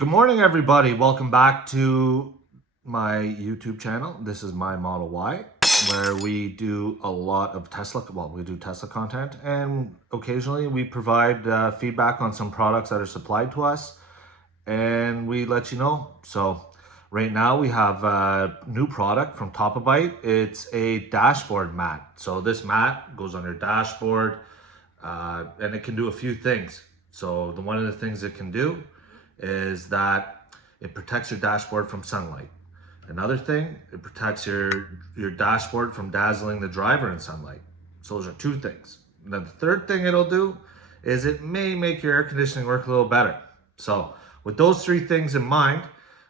Good morning, everybody. Welcome back to my YouTube channel. This is My Model Y, where we do a lot of Tesla. Well, we do Tesla content, and occasionally we provide feedback on some products that are supplied to us, and we let you know. So right now we have a new product from Top of Bite. It's a dashboard mat. So this mat goes on your dashboard, and it can do a few things. So one of the things it can do is that it protects your dashboard from sunlight. Another thing, it protects your dashboard from dazzling the driver in sunlight. So those are two things. And then the third thing it'll do is it may make your air conditioning work a little better. So with those three things in mind,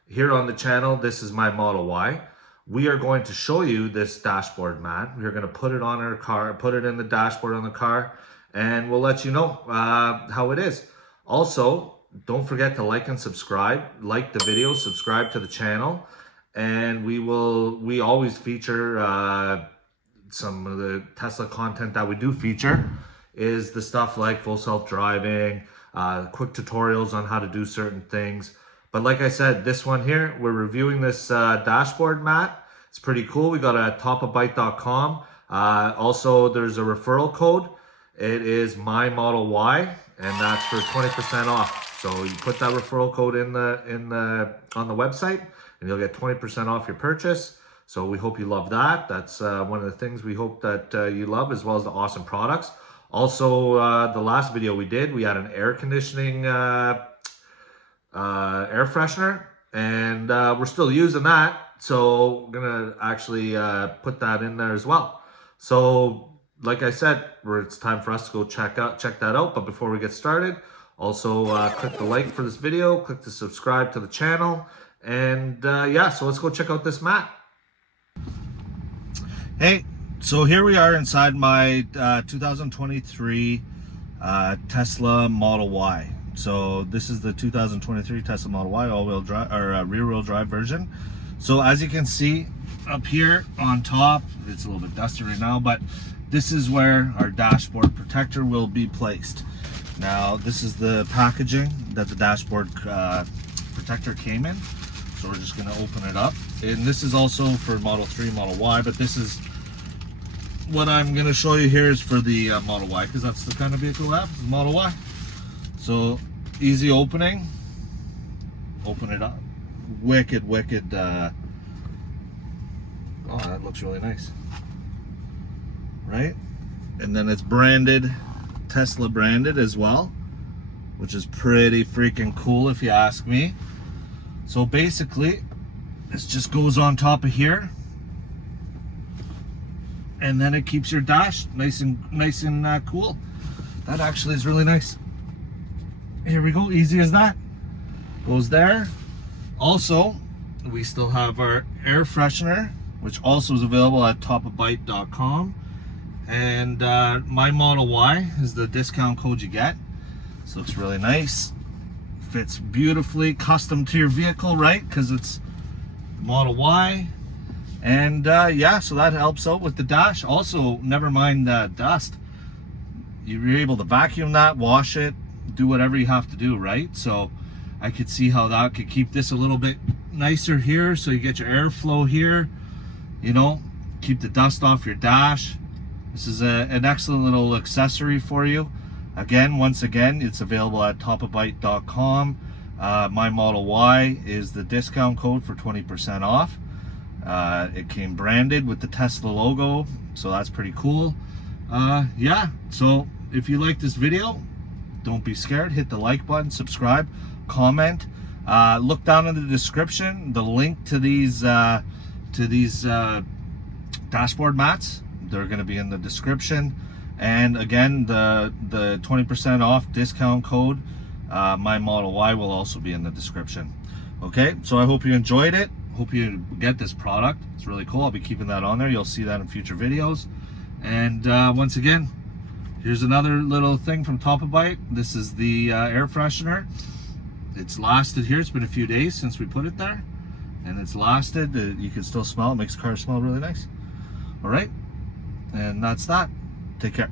here on the channel, this is My Model Y. We are going to show you this dashboard mat. We're going to put it on our car, put it in the dashboard on the car, and we'll let you know how it is. Also, don't forget to like and subscribe. Like the video, subscribe to the channel, and we always feature some of the Tesla content that we do feature is the stuff like full self-driving, quick tutorials on how to do certain things. But like I said, this one here, we're reviewing this dashboard mat. It's pretty cool. We got it at topofbite.com. Also, there's a referral code. It is My Model Y, and that's for 20% off. So you put that referral code on the website, and you'll get 20% off your purchase. So we hope you love that. That's one of the things we hope that you love, as well as the awesome products. Also, the last video we did, we had an air conditioning air freshener, and we're still using that. So we're gonna actually put that in there as well. So like I said, it's time for us to go check that out. But before we get started, also click the like for this video, click to subscribe to the channel, and yeah, so let's go check out this mat. Hey, so here we are inside my 2023 Tesla Model Y. So this is the 2023 Tesla Model Y all-wheel drive or rear-wheel drive version. So as you can see up here on top, it's a little bit dusty right now, but this is where our dashboard protector will be placed. Now, this is the packaging that the dashboard protector came in. So we're just gonna open it up. And this is also for Model 3, Model Y, but this is what I'm gonna show you here is for the Model Y, because that's the kind of vehicle I have, the Model Y. So, easy opening. Open it up. Wicked. Oh, that looks really nice. Right? And then it's branded, Tesla branded as well, which is pretty freaking cool if you ask me. So basically, this just goes on top of here, and then it keeps your dash nice and cool. That actually is really nice. Here we go, easy as that. Goes there. Also, we still have our air freshener, which also is available at topofbite.com. And My Model Y is the discount code you get. This looks really nice. Fits beautifully, custom to your vehicle, right? Because it's Model Y. And yeah, so that helps out with the dash. Also, never mind dust. You're able to vacuum that, wash it, do whatever you have to do, right? So I could see how that could keep this a little bit nicer here, so you get your airflow here, you know, keep the dust off your dash. This is an excellent little accessory for you. Once again, it's available at topofbite.com. My Model Y is the discount code for 20% off. It came branded with the Tesla logo, so that's pretty cool. Yeah, so if you like this video, don't be scared. Hit the like button, subscribe, comment. Look down in the description, the link to these dashboard mats. They're going to be in the description. And again, the 20% off discount code, My Model Y, will also be in the description. Okay, so I hope you enjoyed it. Hope you get this product. It's really cool. I'll be keeping that on there. You'll see that in future videos. And once again, here's another little thing from Top of Bite. This is the air freshener. It's lasted here. It's been a few days since we put it there, and it's lasted. You can still smell it. Makes the car smell really nice. All right, and that's that. Take care.